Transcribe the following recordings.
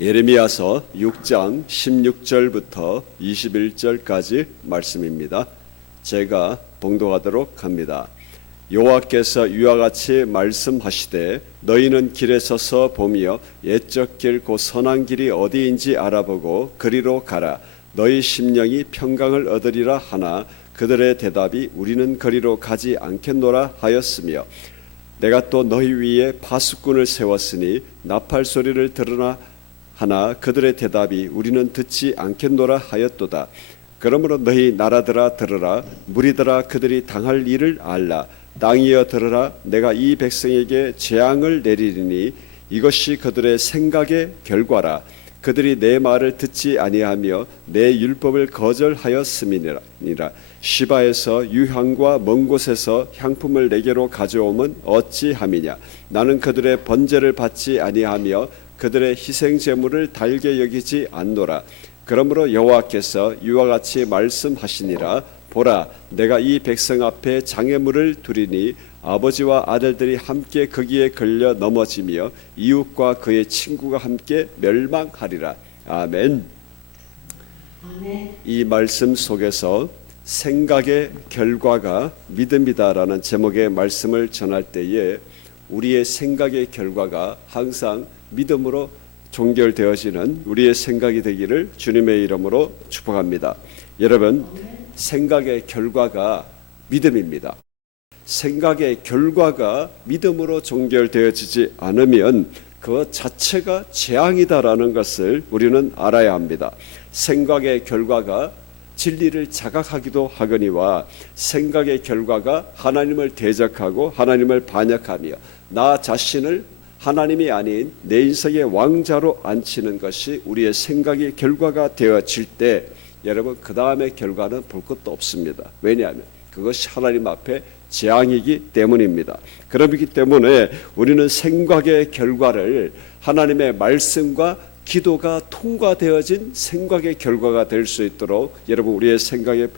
예레미야서 6장 16절부터 21절까지 말씀입니다. 제가 봉독하도록 합니다. 여호와께서 이와 같이 말씀하시되 너희는 길에 서서 보며 옛적 길 곧 선한 길이 어디인지 알아보고 그리로 가라. 너희 심령이 평강을 얻으리라 하나 그들의 대답이 우리는 그리로 가지 않겠노라 하였으며 내가 또 너희 위에 파수꾼을 세웠으니 나팔 소리를 들으나 하나 그들의 대답이 우리는 듣지 않겠노라 하였도다. 그러므로 너희 나라들아 들으라. 무리들아 그들이 당할 일을 알라. 땅이여 들으라. 내가 이 백성에게 재앙을 내리리니 이것이 그들의 생각의 결과라. 그들이 내 말을 듣지 아니하며 내 율법을 거절하였음이니라. 시바에서 유향과 먼 곳에서 향품을 내게로 가져오면 어찌함이냐. 나는 그들의 번제를 받지 아니하며 그들의 희생 제물을 달게 여기지 않노라. 그러므로 여호와께서 이와 같이 말씀하시니라. 보라, 내가 이 백성 앞에 장애물을 두리니 아버지와 아들들이 함께 거기에 걸려 넘어지며 이웃과 그의 친구가 함께 멸망하리라. 아멘. 이 말씀 속에서 생각의 결과가 믿음이다라는 제목의 말씀을 전할 때에 우리의 생각의 결과가 항상 믿음으로 종결되어지는 우리의 생각이 되기를 주님의 이름으로 축복합니다. 여러분, 생각의 결과가 믿음입니다. 생각의 결과가 믿음으로 종결되어지지 않으면 그 자체가 재앙이다라는 것을 우리는 알아야 합니다. 생각의 결과가 진리를 자각하기도 하거니와 생각의 결과가 하나님을 대적하고 하나님을 반역하며 나 자신을 하나님이 아닌 내 인생의 왕자로 앉히는 것이 우리의 생각의 결과가 되어질 때 여러분 그 다음의 결과는 볼 것도 없습니다. 왜냐하면 그것이 하나님 앞에 재앙이기 때문입니다. 그렇기 때문에 우리는 생각의 결과를 하나님의 말씀과 기도가 통과되어진 생각의 결과가 될 수 있도록 여러분 우리의 생각의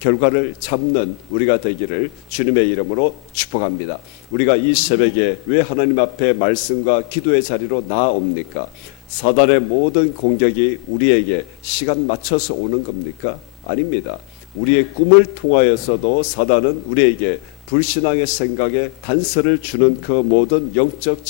결과를 잡는 우리가 되기를 주님의 이름으로 축복합니다. 우리가 이 새벽에 왜 하나님 앞에 말씀과 기도의 자리로 나아옵니까? 사단의 모든 공격이 우리에게 시간 맞춰서 오는 겁니까? 아닙니다. 우리의 꿈을 통하여서도 사단은 우리에게 불신앙의 생각에 단서를 주는 그 모든 영적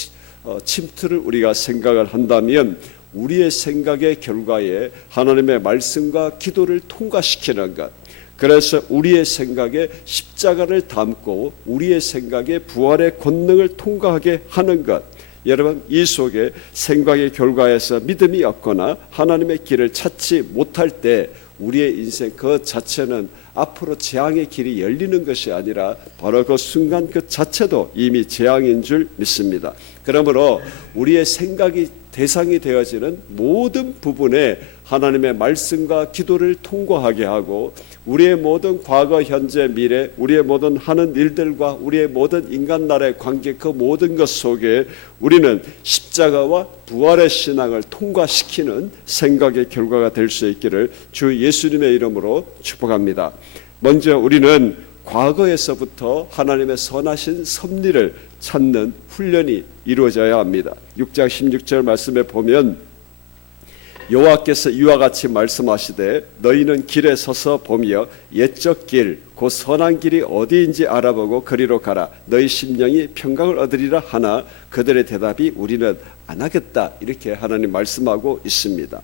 침투를 우리가 생각을 한다면 우리의 생각의 결과에 하나님의 말씀과 기도를 통과시키는 것, 그래서 우리의 생각에 십자가를 담고 우리의 생각에 부활의 권능을 통과하게 하는 것, 여러분 이 속에 생각의 결과에서 믿음이 없거나 하나님의 길을 찾지 못할 때 우리의 인생 그 자체는 앞으로 재앙의 길이 열리는 것이 아니라 바로 그 순간 그 자체도 이미 재앙인 줄 믿습니다. 그러므로 우리의 생각이 대상이 되어지는 모든 부분에 하나님의 말씀과 기도를 통과하게 하고 우리의 모든 과거, 현재, 미래, 우리의 모든 하는 일들과 우리의 모든 인간 나라의 관계 그 모든 것 속에 우리는 십자가와 부활의 신앙을 통과시키는 생각의 결과가 될 수 있기를 주 예수님의 이름으로 축복합니다. 먼저 우리는 과거에서부터 하나님의 선하신 섭리를 찾는 훈련이 이루어져야 합니다. 6장 16절 말씀에 보면 여호와께서 이와 같이 말씀하시되 너희는 길에 서서 보며 옛적 길 곧 선한 길이 어디인지 알아보고 그리로 가라. 너희 심령이 평강을 얻으리라 하나 그들의 대답이 우리는 안 하겠다. 이렇게 하나님 말씀하고 있습니다.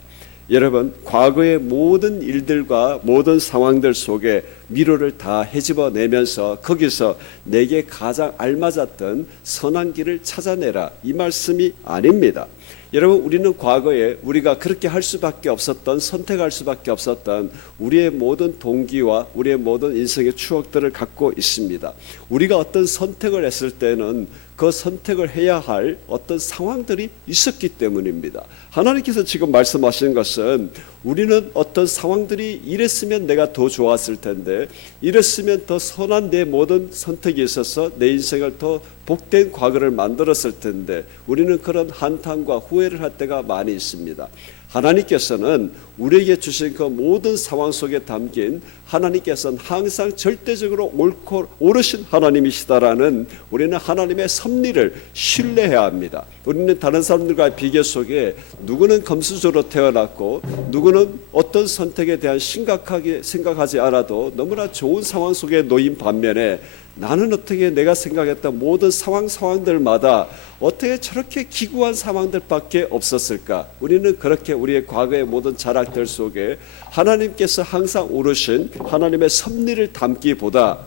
여러분 과거의 모든 일들과 모든 상황들 속에 미로를 다 헤집어내면서 거기서 내게 가장 알맞았던 선한 길을 찾아내라 이 말씀이 아닙니다. 여러분 우리는 과거에 우리가 그렇게 할 수밖에 없었던 선택할 수밖에 없었던 우리의 모든 동기와 우리의 모든 인생의 추억들을 갖고 있습니다. 우리가 어떤 선택을 했을 때는 그 선택을 해야 할 어떤 상황들이 있었기 때문입니다. 하나님께서 지금 말씀하시는 것은 우리는 어떤 상황들이 이랬으면 내가 더 좋았을 텐데 이랬으면 더 선한 내 모든 선택이 있어서 내 인생을 더 복된 과거를 만들었을 텐데 우리는 그런 한탄과 후회를 할 때가 많이 있습니다. 하나님께서는 우리에게 주신 그 모든 상황 속에 담긴 하나님께서는 항상 절대적으로 옳고 오르신 하나님이시다라는 우리는 하나님의 섭리를 신뢰해야 합니다. 우리는 다른 사람들과의 비교 속에 누구는 금수저로 태어났고 누구는 어떤 선택에 대한 심각하게 생각하지 않아도 너무나 좋은 상황 속에 놓인 반면에 나는 어떻게 내가 생각했던 모든 상황들마다 어떻게 저렇게 기구한 상황들밖에 없었을까? 우리는 그렇게 우리의 과거의 모든 자락들 속에 하나님께서 항상 오르신 하나님의 섭리를 담기보다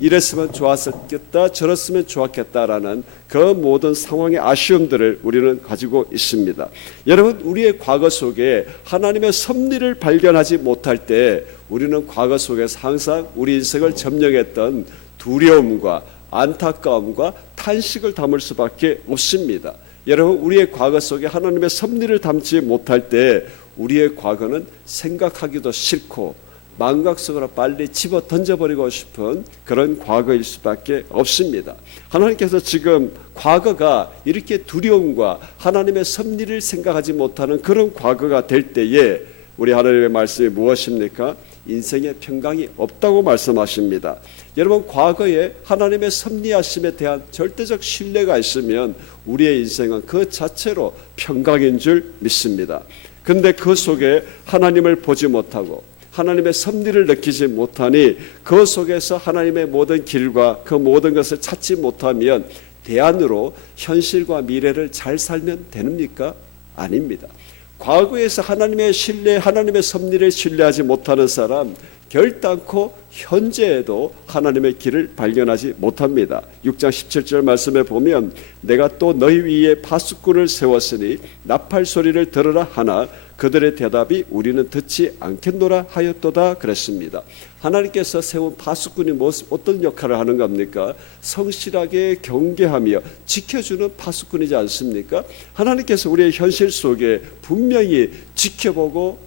이랬으면 좋았겠다, 저랬으면 좋았겠다라는 그 모든 상황의 아쉬움들을 우리는 가지고 있습니다. 여러분, 우리의 과거 속에 하나님의 섭리를 발견하지 못할 때 우리는 과거 속에서 항상 우리 인생을 점령했던 두려움과 안타까움과 탄식을 담을 수밖에 없습니다. 여러분, 우리의 과거 속에 하나님의 섭리를 담지 못할 때 우리의 과거는 생각하기도 싫고 망각 속으로 빨리 집어 던져버리고 싶은 그런 과거일 수밖에 없습니다. 하나님께서 지금 과거가 이렇게 두려움과 하나님의 섭리를 생각하지 못하는 그런 과거가 될 때에 우리 하나님의 말씀이 무엇입니까? 인생에 평강이 없다고 말씀하십니다. 여러분, 과거에 하나님의 섭리하심에 대한 절대적 신뢰가 있으면 우리의 인생은 그 자체로 평강인 줄 믿습니다. 그런데 그 속에 하나님을 보지 못하고 하나님의 섭리를 느끼지 못하니 그 속에서 하나님의 모든 길과 그 모든 것을 찾지 못하면 대안으로 현실과 미래를 잘 살면 됩니까? 아닙니다. 과거에서 하나님의 신뢰, 하나님의 섭리를 신뢰하지 못하는 사람 결단코 현재에도 하나님의 길을 발견하지 못합니다. 6장 17절 말씀에 보면 내가 또 너희 위에 파수꾼을 세웠으니 나팔 소리를 들으라 하나 그들의 대답이 우리는 듣지 않겠노라 하였도다 그랬습니다. 하나님께서 세운 파수꾼이 어떤 역할을 하는 겁니까? 성실하게 경계하며 지켜주는 파수꾼이지 않습니까? 하나님께서 우리의 현실 속에 분명히 지켜보고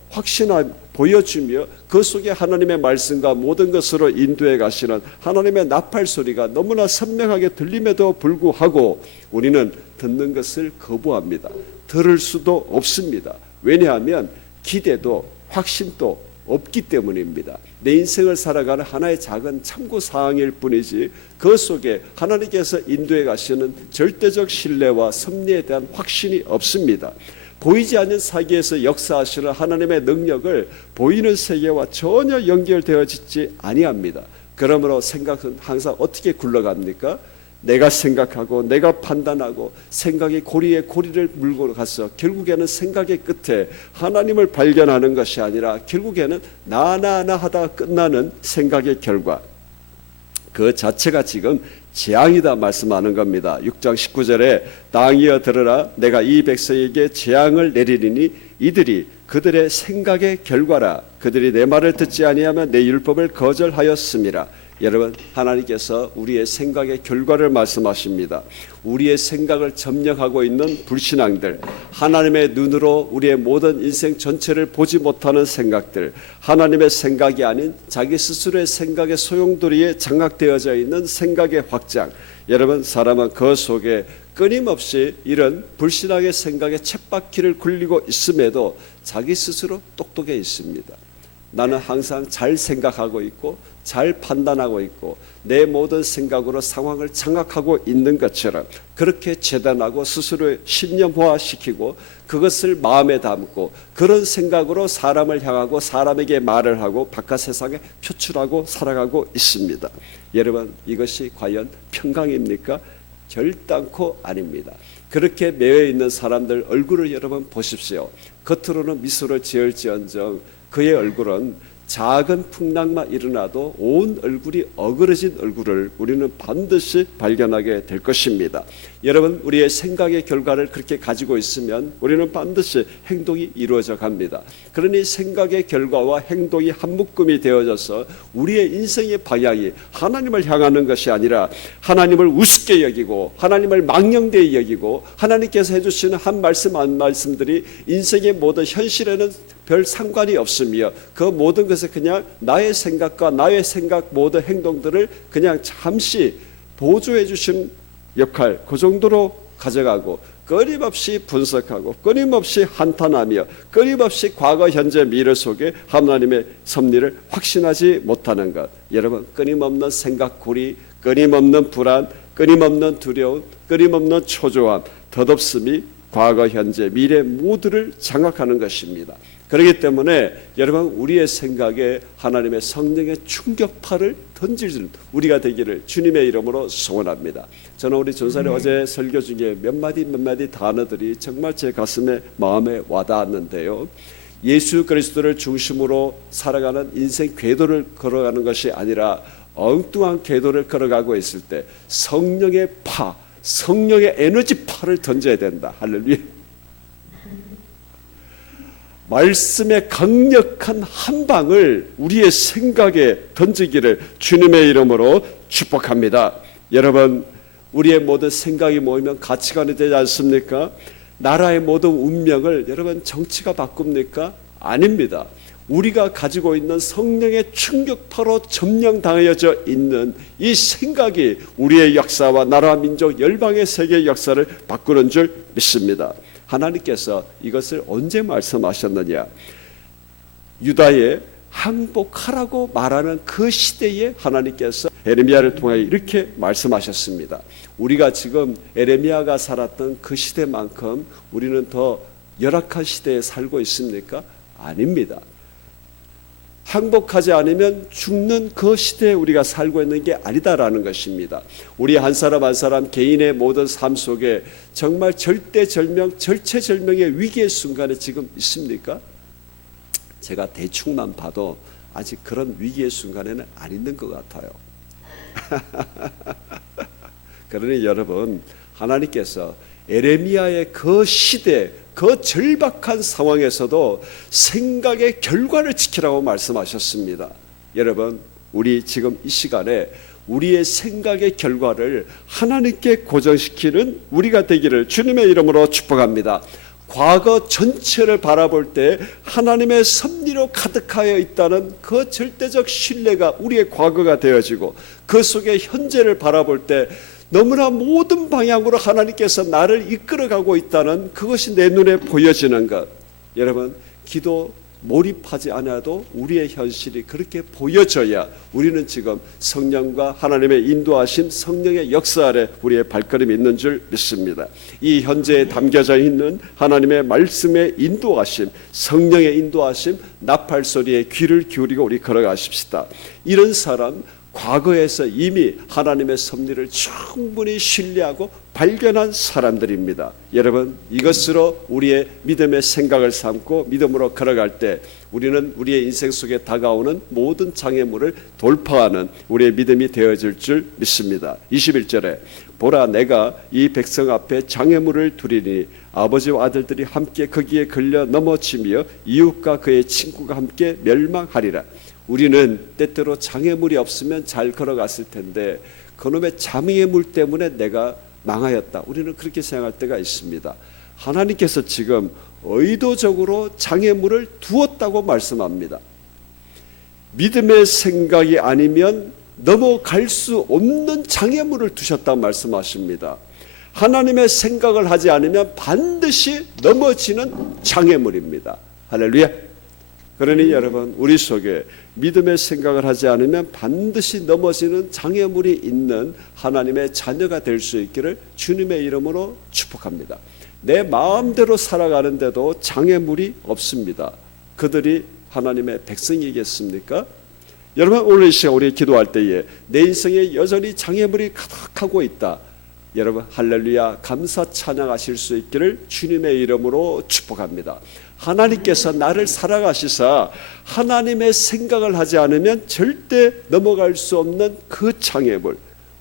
보여주며 그 속에 하나님의 말씀과 모든 것으로 인도해 가시는 하나님의 나팔 소리가 너무나 선명하게 들림에도 불구하고 우리는 듣는 것을 거부합니다. 들을 수도 없습니다. 왜냐하면 기대도 확신도 없기 때문입니다. 내 인생을 살아가는 하나의 작은 참고사항일 뿐이지 그 속에 하나님께서 인도해 가시는 절대적 신뢰와 섭리에 대한 확신이 없습니다. 보이지 않는 세계에서 역사하시는 하나님의 능력을 보이는 세계와 전혀 연결되어지지 아니합니다. 그러므로 생각은 항상 어떻게 굴러갑니까? 내가 생각하고 내가 판단하고 생각이 고리에 고리를 물고 가서 결국에는 생각의 끝에 하나님을 발견하는 것이 아니라 결국에는 나나나 하다가 끝나는 생각의 결과, 그 자체가 지금 재앙이다 말씀하는 겁니다. 6장 19절에 땅이여 들으라 내가 이 백성에게 재앙을 내리리니 이들이 그들의 생각의 결과라. 그들이 내 말을 듣지 아니하면 내 율법을 거절하였음이라. 여러분, 하나님께서 우리의 생각의 결과를 말씀하십니다. 우리의 생각을 점령하고 있는 불신앙들, 하나님의 눈으로 우리의 모든 인생 전체를 보지 못하는 생각들, 하나님의 생각이 아닌 자기 스스로의 생각의 소용돌이에 장악되어져 있는 생각의 확장. 여러분, 사람은 그 속에 끊임없이 이런 불신앙의 생각에 쳇바퀴를 굴리고 있음에도 자기 스스로 똑똑해 있습니다. 나는 항상 잘 생각하고 있고 잘 판단하고 있고 내 모든 생각으로 상황을 장악하고 있는 것처럼 그렇게 재단하고 스스로 신념화시키고 그것을 마음에 담고 그런 생각으로 사람을 향하고 사람에게 말을 하고 바깥 세상에 표출하고 살아가고 있습니다. 여러분, 이것이 과연 평강입니까? 결단코 아닙니다. 그렇게 매여 있는 사람들 얼굴을 여러분 보십시오. 겉으로는 미소를 지을지언정 그의 얼굴은 작은 풍랑만 일어나도 온 얼굴이 어그러진 얼굴을 우리는 반드시 발견하게 될 것입니다. 여러분, 우리의 생각의 결과를 그렇게 가지고 있으면 우리는 반드시 행동이 이루어져 갑니다. 그러니 생각의 결과와 행동이 한묶음이 되어져서 우리의 인생의 방향이 하나님을 향하는 것이 아니라 하나님을 우습게 여기고 하나님을 망령되이 여기고 하나님께서 해주시는 한 말씀 한 말씀들이 인생의 모든 현실에는 별 상관이 없으며 그 모든 것을 그냥 나의 생각과 나의 생각 모든 행동들을 그냥 잠시 보조해 주신 역할 그 정도로 가져가고 끊임없이 분석하고 끊임없이 한탄하며 끊임없이 과거, 현재, 미래 속에 하나님의 섭리를 확신하지 못하는 것, 여러분 끊임없는 생각고리, 끊임없는 불안, 끊임없는 두려움, 끊임없는 초조함, 덧없음이 과거, 현재, 미래 모두를 장악하는 것입니다. 그렇기 때문에 여러분 우리의 생각에 하나님의 성령의 충격파를 던지는 우리가 되기를 주님의 이름으로 소원합니다. 저는 우리 전사님 어제 설교 중에 몇 마디 단어들이 정말 제 가슴에 마음에 와닿았는데요. 예수 그리스도를 중심으로 살아가는 인생 궤도를 걸어가는 것이 아니라 엉뚱한 궤도를 걸어가고 있을 때 성령의 파, 성령의 에너지파를 던져야 된다. 할렐루야. 말씀의 강력한 한 방을 우리의 생각에 던지기를 주님의 이름으로 축복합니다. 여러분 우리의 모든 생각이 모이면 가치관이 되지 않습니까? 나라의 모든 운명을 여러분 정치가 바꿉니까? 아닙니다. 우리가 가지고 있는 성령의 충격파로 점령당하여져 있는 이 생각이 우리의 역사와 나라, 민족, 열방의 세계의 역사를 바꾸는 줄 믿습니다. 하나님께서 이것을 언제 말씀하셨느냐? 유다에 항복하라고 말하는 그 시대에 하나님께서 에레미야를 통해 이렇게 말씀하셨습니다. 우리가 지금 에레미야가 살았던 그 시대만큼 우리는 더 열악한 시대에 살고 있습니까? 아닙니다. 항복하지 않으면 죽는 그 시대에 우리가 살고 있는 게 아니다라는 것입니다. 우리 한 사람 한 사람 개인의 모든 삶 속에 정말 절대절명, 절체절명의 위기의 순간에 지금 있습니까? 제가 대충만 봐도 아직 그런 위기의 순간에는 안 있는 것 같아요. 그러니 여러분 하나님께서 에레미야의 그 시대, 그 절박한 상황에서도 생각의 결과를 지키라고 말씀하셨습니다. 여러분 우리 지금 이 시간에 우리의 생각의 결과를 하나님께 고정시키는 우리가 되기를 주님의 이름으로 축복합니다. 과거 전체를 바라볼 때 하나님의 섭리로 가득하여 있다는 그 절대적 신뢰가 우리의 과거가 되어지고 그 속에 현재를 바라볼 때 너무나 모든 방향으로 하나님께서 나를 이끌어가고 있다는 그것이 내 눈에 보여지는 것. 여러분 기도 몰입하지 않아도 우리의 현실이 그렇게 보여져야 우리는 지금 성령과 하나님의 인도하심, 성령의 역사 아래 우리의 발걸음이 있는 줄 믿습니다. 이 현재에 담겨져 있는 하나님의 말씀의 인도하심, 성령의 인도하심, 나팔 소리에 귀를 기울이고 우리 걸어가십시다. 이런 사람 과거에서 이미 하나님의 섭리를 충분히 신뢰하고 발견한 사람들입니다. 여러분 이것으로 우리의 믿음의 생각을 삼고 믿음으로 걸어갈 때 우리는 우리의 인생 속에 다가오는 모든 장애물을 돌파하는 우리의 믿음이 되어질 줄 믿습니다. 21절에 보라 내가 이 백성 앞에 장애물을 두리니 아버지와 아들들이 함께 거기에 걸려 넘어지며 이웃과 그의 친구가 함께 멸망하리라. 우리는 때때로 장애물이 없으면 잘 걸어갔을 텐데 그놈의 장애물 때문에 내가 망하였다. 우리는 그렇게 생각할 때가 있습니다. 하나님께서 지금 의도적으로 장애물을 두었다고 말씀합니다. 믿음의 생각이 아니면 넘어갈 수 없는 장애물을 두셨다고 말씀하십니다. 하나님의 생각을 하지 않으면 반드시 넘어지는 장애물입니다. 할렐루야. 그러니 여러분 우리 속에 믿음의 생각을 하지 않으면 반드시 넘어지는 장애물이 있는 하나님의 자녀가 될 수 있기를 주님의 이름으로 축복합니다. 내 마음대로 살아가는데도 장애물이 없습니다. 그들이 하나님의 백성이겠습니까? 여러분 오늘 이 시간 우리 기도할 때에 내 인생에 여전히 장애물이 가득하고 있다. 여러분 할렐루야 감사 찬양하실 수 있기를 주님의 이름으로 축복합니다. 하나님께서 나를 살아가시사 하나님의 생각을 하지 않으면 절대 넘어갈 수 없는 그 장애물,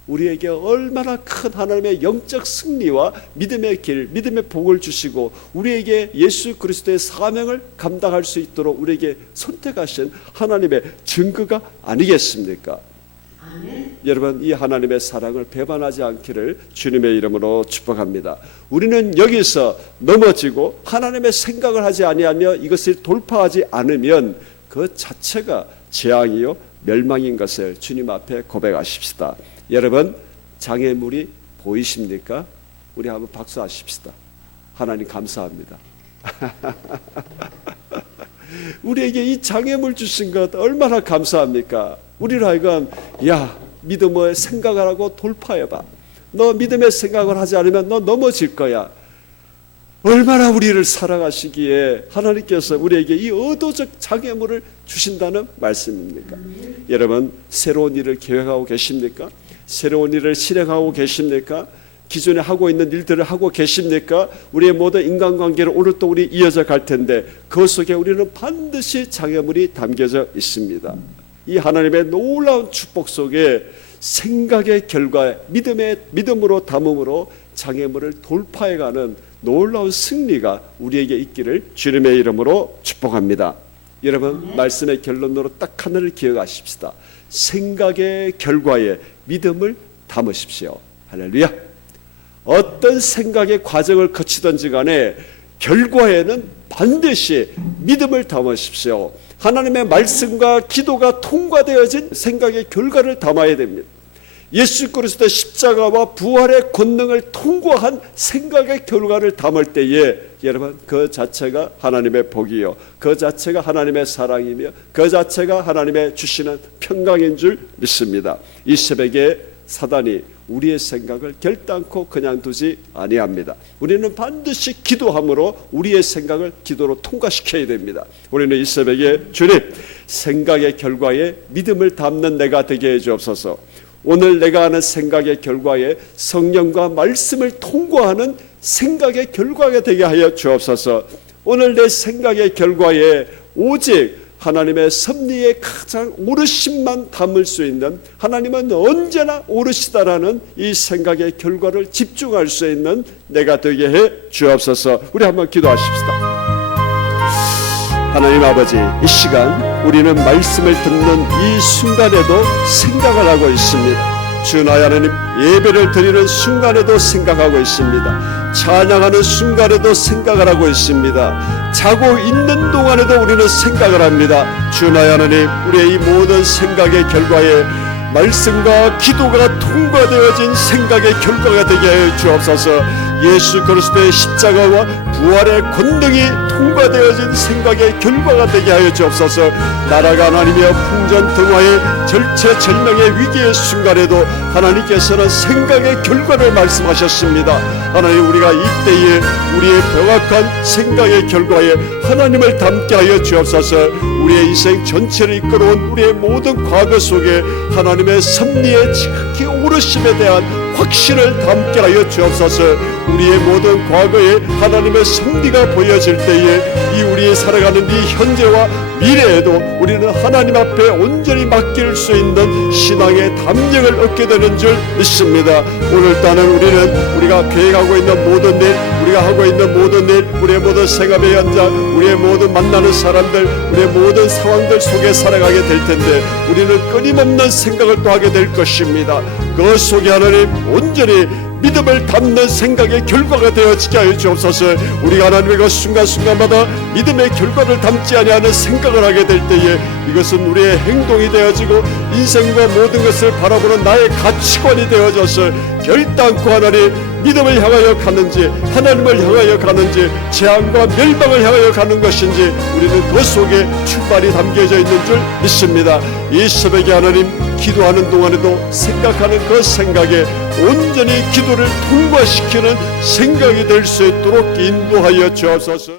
우리에게 얼마나 큰 하나님의 영적 승리와 믿음의 길, 믿음의 복을 주시고 우리에게 예수 그리스도의 사명을 감당할 수 있도록 우리에게 선택하신 하나님의 증거가 아니겠습니까? 여러분 이 하나님의 사랑을 배반하지 않기를 주님의 이름으로 축복합니다. 우리는 여기서 넘어지고 하나님의 생각을 하지 아니하며 이것을 돌파하지 않으면 그 자체가 재앙이요 멸망인 것을 주님 앞에 고백하십시다. 여러분 장애물이 보이십니까? 우리 한번 박수하십시다. 하나님 감사합니다. 우리에게 이 장애물 주신 것 얼마나 감사합니까? 우리로 하여금 야, 믿음의 생각을 하고 돌파해봐. 너 믿음의 생각을 하지 않으면 너 넘어질 거야. 얼마나 우리를 사랑하시기에 하나님께서 우리에게 이 의도적 장애물을 주신다는 말씀입니까? 여러분, 새로운 일을 계획하고 계십니까? 새로운 일을 실행하고 계십니까? 기존에 하고 있는 일들을 하고 계십니까? 우리의 모든 인간관계를 오늘 또 우리 이어져 갈 텐데 그 속에 우리는 반드시 장애물이 담겨져 있습니다. 이 하나님의 놀라운 축복 속에 생각의 결과에 믿음으로 담음으로 장애물을 돌파해가는 놀라운 승리가 우리에게 있기를 주님의 이름으로 축복합니다. 여러분, 말씀의 결론으로 딱 하나를 기억하십시다. 생각의 결과에 믿음을 담으십시오. 할렐루야. 어떤 생각의 과정을 거치든지 간에 결과에는 반드시 믿음을 담으십시오. 하나님의 말씀과 기도가 통과되어진 생각의 결과를 담아야 됩니다. 예수 그리스도의 십자가와 부활의 권능을 통과한 생각의 결과를 담을 때에 여러분, 그 자체가 하나님의 복이요, 그 자체가 하나님의 사랑이며 그 자체가 하나님의 주시는 평강인 줄 믿습니다. 이 새벽에 사단이 우리의 생각을 결단코 그냥 두지 아니합니다. 우리는 반드시 기도함으로 우리의 생각을 기도로 통과시켜야 됩니다. 우리는 이 새벽에 주님, 생각의 결과에 믿음을 담는 내가 되게 해 주옵소서. 오늘 내가 하는 생각의 결과에 성령과 말씀을 통과하는 생각의 결과가 되게 하여 주옵소서. 오늘 내 생각의 결과에 오직 하나님의 섭리에 가장 오르심만 담을 수 있는, 하나님은 언제나 오르시다라는 이 생각의 결과를 집중할 수 있는 내가 되게 해 주옵소서. 우리 한번 기도하십시다. 하나님 아버지, 이 시간 우리는 말씀을 듣는 이 순간에도 생각을 하고 있습니다. 주 나의 하나님, 예배를 드리는 순간에도 생각하고 있습니다. 찬양하는 순간에도 생각을 하고 있습니다. 자고 있는 동안에도 우리는 생각을 합니다. 주 나의 하나님, 우리의 이 모든 생각의 결과에 말씀과 기도가 통과되어진 생각의 결과가 되게 해 주옵소서. 예수 그리스도의 십자가와 부활의 권능이 통과되어진 생각의 결과가 되게 하여 주옵소서. 나라가 하나님이여 풍전등화의 절체절명의 위기의 순간에도 하나님께서는 생각의 결과를 말씀하셨습니다. 하나님, 우리가 이때에 우리의 명확한 생각의 결과에 하나님을 담게 하여 주옵소서. 우리의 인생 전체를 이끌어온 우리의 모든 과거 속에 하나님의 섭리의 지극히 오르심에 대한 확신을 담게 하여 주옵소서. 우리의 모든 과거에 하나님의 섭리가 보여질 때에 이 우리의 살아가는 이 현재와 미래에도 우리는 하나님 앞에 온전히 맡길 수 있는 신앙의 담력을 얻게 되는 줄 믿습니다. 오늘따는 우리는 우리가 계획하고 있는 모든 일, 우리가 하고 있는 모든 일, 우리의 모든 생활의 현장, 우리의 모든 만나는 사람들, 우리의 모든 상황들 속에 살아가게 될 텐데 우리는 끊임없는 생각을 또 하게 될 것입니다. 그 속에 하나님 온전히 믿음을 담는 생각의 결과가 되어지게 하여 주옵소서. 우리가 하나님의 그 순간순간마다 믿음의 결과를 담지 아니하는 생각을 하게 될 때에 이것은 우리의 행동이 되어지고 인생과 모든 것을 바라보는 나의 가치관이 되어져서 결단코 하나님 믿음을 향하여 가는지 하나님을 향하여 가는지 재앙과 멸망을 향하여 가는 것인지 우리는 그 속에 출발이 담겨져 있는 줄 믿습니다. 이 새벽에 하나님 기도하는 동안에도 생각하는 그 생각에 온전히 기도를 통과시키는 생각이 될 수 있도록 인도하여 주옵소서.